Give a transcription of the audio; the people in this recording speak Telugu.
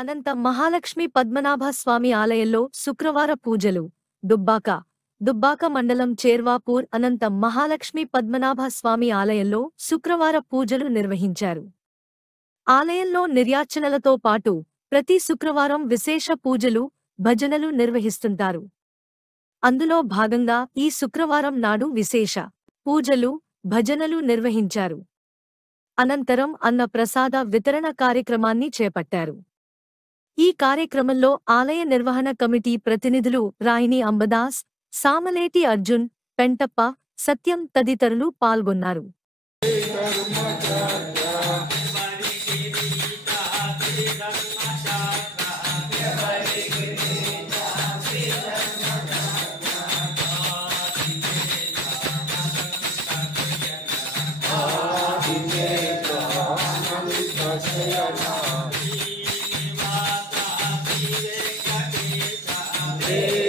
అనంత మహాలక్ష్మి పద్మనాభ స్వామి ఆలయంలో శుక్రవార పూజలు. దుబ్బాక మండలం చేర్వాపూర్ అనంత మహాలక్ష్మి పద్మనాభ స్వామి ఆలయంలో శుక్రవార పూజలు నిర్వహించారు. ఆలయంలో నిర్యాచనలతో పాటు ప్రతి శుక్రవారం విశేష పూజలు, భజనలు నిర్వహిస్తుంటారు. అందులో భాగంగా ఈ శుక్రవారం నాడు విశేష పూజలు, భజనలు నిర్వహించారు. అనంతరం అన్న ప్రసాద వితరణ కార్యక్రమాన్ని చేపట్టారు. ఈ కార్యక్రమంలో ఆలయ నిర్వహణ కమిటీ ప్రతినిధులు రాయిని అంబదాస్, సామలేటి అర్జున్, పెంటప్ప, సత్యం తదితరులు పాల్గొన్నారు. Hey